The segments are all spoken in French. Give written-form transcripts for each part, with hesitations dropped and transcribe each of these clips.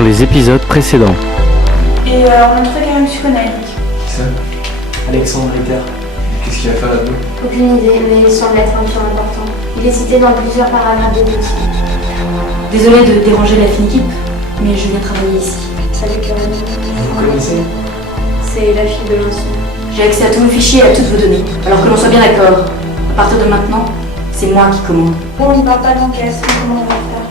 dans les épisodes précédents. Et on a trouvé quand même que tu connais Eric. Qui ça? Alexandre Ritter. Qu'est-ce qu'il va faire là-dedans? Aucune idée, mais il semble être un pion important. Il est cité dans plusieurs paragraphes de dossier. Désolée de déranger la fine équipe, mais je viens travailler ici. Salut Caroline. Vous connaissez? C'est la fille de l'ancien. J'ai accès à tous vos fichiers et à toutes vos données. Alors que l'on soit bien d'accord, à partir de maintenant, c'est moi qui commande. Bon, on ne parle pas d'enquête, mais comment on va faire?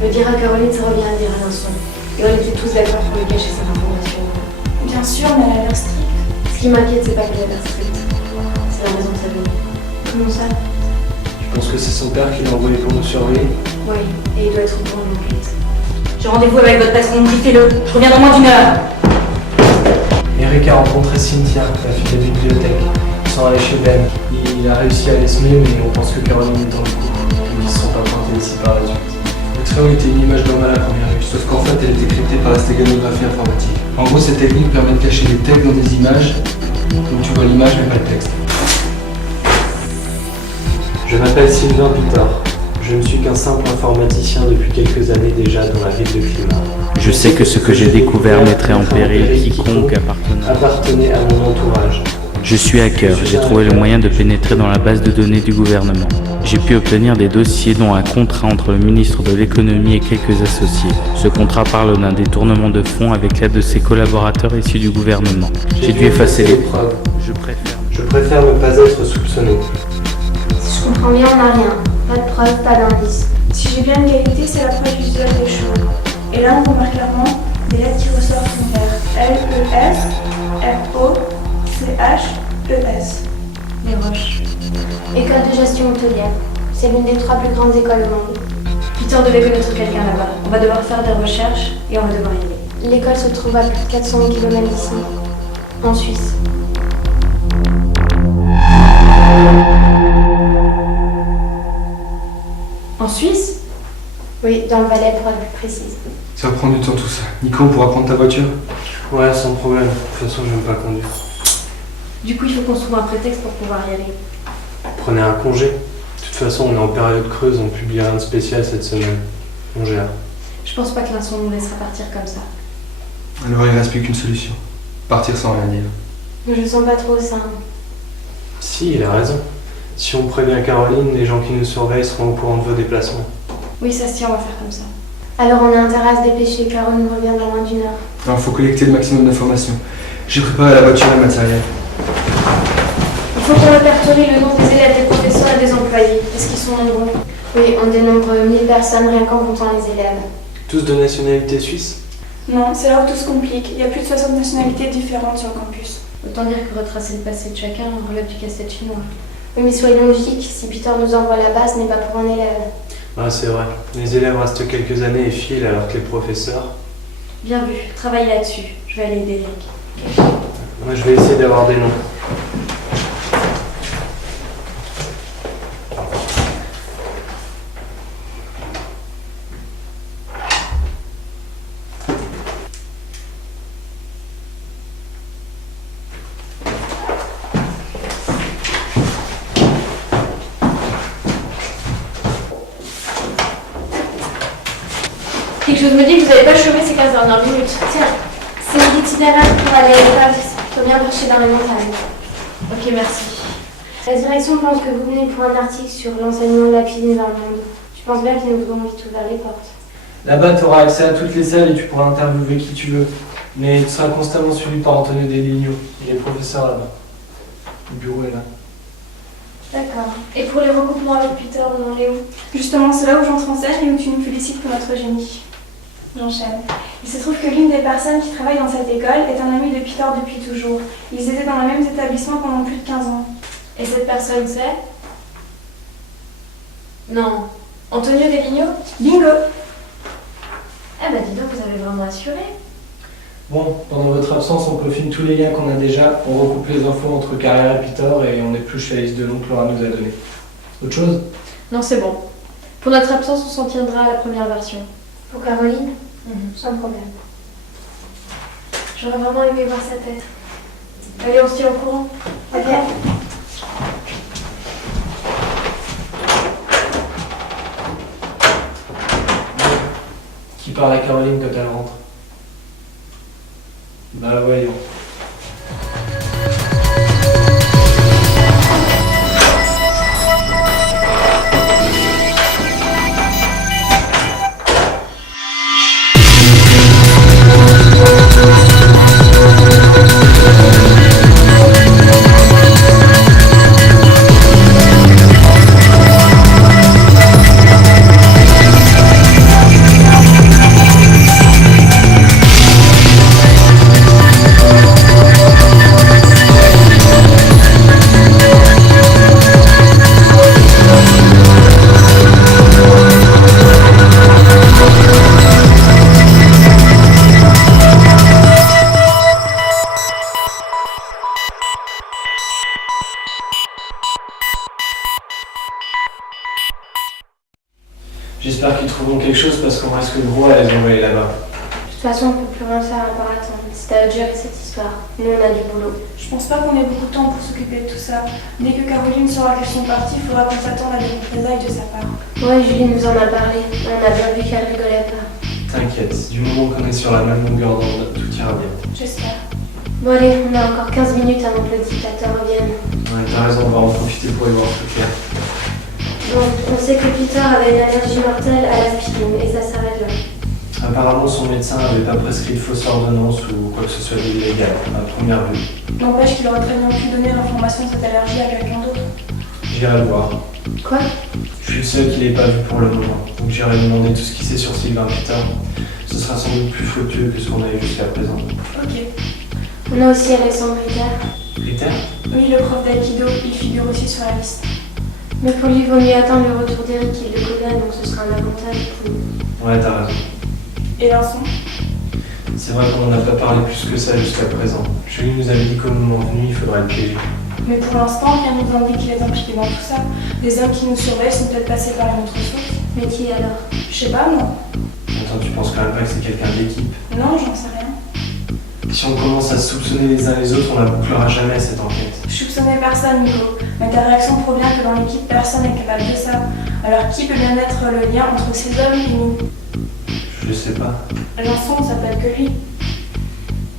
Le dire à Caroline, ça revient à dire à l'instant. Et on était tous d'accord pour lui cacher cette information. Bien sûr, mais elle a l'air stricte. Ce qui m'inquiète, c'est pas qu'elle a l'air stricte. C'est la raison de sa venue. Comment ça? Je pense que c'est son père qui l'a envoyé pour nous surveiller. Oui, et il doit être au courant de l'enquête. J'ai rendez-vous avec votre patron, briefez-le. Je reviens dans moins d'une heure. Eric a rencontré Cynthia, la fille de la bibliothèque. Ils sont allés chez Ben. Il a réussi à les semer, mais on pense que Caroline est dans le coup. Ils ne se sont pas pointés ici par la suite. Le triangle était une image normale à première vue, sauf qu'en fait elle était cryptée par la stéganographie informatique. En gros, cette technique permet de cacher des textes dans des images, donc tu vois l'image mais pas le texte. Je m'appelle Sylvain Pitard. Je ne suis qu'un simple informaticien depuis quelques années déjà dans la ville de Climard. Je sais que ce que j'ai découvert mettrait en péril quiconque appartenait à mon entourage. Je suis hacker, j'ai trouvé le moyen de pénétrer dans la base de données du gouvernement. J'ai pu obtenir des dossiers dont un contrat entre le ministre de l'économie et quelques associés. Ce contrat parle d'un détournement de fonds avec l'aide de ses collaborateurs issus du gouvernement. J'ai dû effacer les preuves. Je préfère ne pas être soupçonné. Si je comprends bien, on n'a rien. Pas de preuves, pas d'indices. Si j'ai bien une qualité, c'est la preuve visuelle des choses. Et là, on remarque clairement des lettres qui ressortent en vert. L-E-S, R-O-C-H-E-S. Les Roches. École de gestion hôtelière. C'est l'une des 3 plus grandes écoles au monde. Peter devait connaître quelqu'un là-bas. On va devoir faire des recherches et on va devoir y aller. L'école se trouve à plus de 400 km d'ici, en Suisse. En Suisse? Oui, dans le Valais pour être plus précise. Ça va prendre du temps tout ça. Nico, on pourra prendre ta voiture? Ouais, sans problème. De toute façon, je n'aime pas conduire. Du coup, il faut qu'on se trouve un prétexte pour pouvoir y aller. Prenez un congé. De toute façon, on est en période creuse, on publie rien de spécial cette semaine. On gère. Je pense pas que Vincent nous laissera partir comme ça. Alors il reste plus qu'une solution. Partir sans rien dire. Je sens pas trop ça. Si, il a raison. Si on prévient Caroline, les gens qui nous surveillent seront au courant de vos déplacements. Oui, ça se tient, on va faire comme ça. Alors on a intérêt à se dépêcher, Caroline revient dans moins d'une heure. Alors, il faut collecter le maximum d'informations. J'ai préparé la voiture et le matériel. Il faut qu'on répertorie le nom des élèves, des professeurs et des employés. Est-ce qu'ils sont nombreux? Oui, on dénombre 1000 personnes rien qu'en comptant les élèves. Tous de nationalité suisse? Non, c'est là où tout se complique. Il y a plus de 60 nationalités différentes sur le campus. Autant dire que retracer le passé de chacun relève du casse-tête chinois. Oui, mais soyons logiques, si Peter nous envoie là-bas, ce n'est pas pour un élève. Ah, c'est vrai. Les élèves restent quelques années et filent alors que les professeurs... Bien vu, travaille là-dessus. Je vais aller aider Eric. Moi, je vais essayer d'avoir des noms. Quelque chose me dit que vous n'avez pas chômé ces 15 dernières minutes. Tiens, c'est l'itinéraire pour aller à Paris. Il faut bien marcher dans les montagnes. Ok, merci. La direction pense que vous venez pour un article sur l'enseignement de la cuisine dans le monde. Je pense bien qu'ils nous ont vite ouvert les portes. Là-bas, tu auras accès à toutes les salles et tu pourras interviewer qui tu veux. Mais tu seras constamment suivi par Antonio Deligno. Il est professeur là-bas. Le bureau est là. D'accord. Et pour les recoupements avec Peter, on en est où? Justement, c'est là où j'entre en scène et où tu nous félicites pour notre génie. J'enchaîne. Il se trouve que l'une des personnes qui travaille dans cette école est un ami de Peter depuis toujours. Ils étaient dans le même établissement pendant plus de 15 ans. Et cette personne, c'est? Non. Antonio Deligno? Bingo! Eh ben dis donc, vous avez vraiment assuré. Bon, pendant votre absence, on peaufine tous les liens qu'on a déjà, on recoupe les infos entre Carrière et Peter et on épluche la liste de noms que Laura nous a donnée. Autre chose? Non, c'est bon. Pour notre absence, on s'en tiendra à la première version. Pour Caroline? Sans problème. J'aurais vraiment aimé voir sa tête. Allez, on se tient au courant. Ok. Qui parles à Caroline quand elle rentre. Bah voyons. J'espère qu'ils trouveront quelque chose parce qu'on risque le gros à les envoyer là-bas. De toute façon, on peut plus rien faire à part attendre. C'est à eux de gérer cette histoire. Nous, on a du boulot. Je pense pas qu'on ait beaucoup de temps pour s'occuper de tout ça. Dès que Caroline saura qu'elles sont parties, il faudra qu'on s'attende à des représailles de sa part. Ouais, Julie nous en a parlé. On a bien vu qu'elle rigolait pas. T'inquiète, du moment qu'on est sur la même longueur d'onde, tout ira bien. J'espère. Bon allez, on a encore 15 minutes avant que le dictateur revienne. Ouais, t'as raison, on va en profiter pour y voir plus clair. Bon, on sait que Peter avait une allergie mortelle à l'aspirine et ça s'arrête là. Apparemment, son médecin n'avait pas prescrit de fausse ordonnance ou quoi que ce soit d'illégal, à première vue. N'empêche qu'il aurait très bien pu donner l'information de cette allergie à quelqu'un d'autre. J'irai le voir. Quoi? Je suis le seul qui l'ait pas vu pour le moment, donc j'irai lui demander tout ce qu'il sait sur Sylvain Peter. Ce sera sans doute plus fructueux que ce qu'on a eu jusqu'à présent. Ok. On a aussi Alexandre Ritter. Peter? Oui, le prof d'aïkido, il figure aussi sur la liste. Mais pour lui, il vaut mieux attendre le retour d'Eric, il le connaît, donc ce sera un avantage pour nous. Ouais, t'as raison. Et Vincent? C'est vrai qu'on n'en a pas parlé plus que ça jusqu'à présent. Julie nous avait dit qu'au moment venu, il faudrait le piéger. Mais pour l'instant, rien ne nous indique qu'il est impliqué dans tout ça. Les hommes qui nous surveillent sont peut-être passés par une autre source. Mais qui alors? Je sais pas, moi. Attends, tu penses quand même pas que c'est quelqu'un d'équipe? Non, j'en sais rien. Si on commence à se soupçonner les uns les autres, on la bouclera jamais cette enquête. Je soupçonnais personne, Nico. Mais ta réaction provient que dans l'équipe, personne n'est capable de ça. Alors qui peut bien être le lien entre ces hommes et nous? Je sais pas. Vincent ne s'appelle que lui.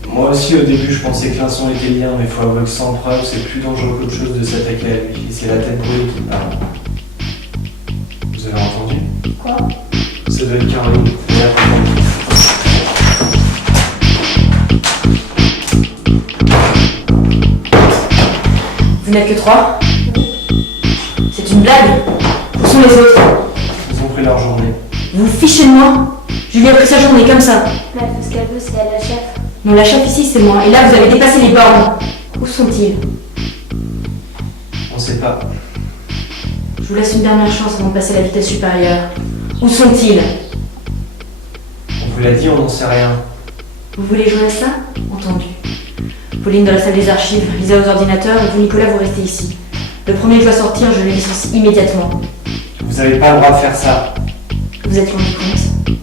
Moi aussi, au début, je pensais que Vincent était lié, mais faut avouer que sans preuve, c'est plus dangereux qu'autre chose de s'attaquer à lui. Et c'est la tête brûlée qui parle. Vous avez entendu? Quoi? Ça doit être Caroline. Et après, Vous n'êtes que 3? C'est une blague? Où sont les autres? ils ont pris leur journée. Vous vous fichez de moi? Julie a pris sa journée comme ça. Elle fait ce qu'elle veut, c'est elle la chef. Non, la chef ici, c'est moi. Et là, vous avez dépassé les bornes. Où sont-ils? On sait pas. Je vous laisse une dernière chance avant de passer à la vitesse supérieure. Où sont-ils? On vous l'a dit, on n'en sait rien. Vous voulez jouer à ça? Entendu. Pauline de la salle des archives, Lisa aux ordinateurs, et vous, Nicolas, vous restez ici. Le premier que je dois sortir, je le licencie immédiatement. Vous avez pas le droit de faire ça. Vous êtes rendu compte?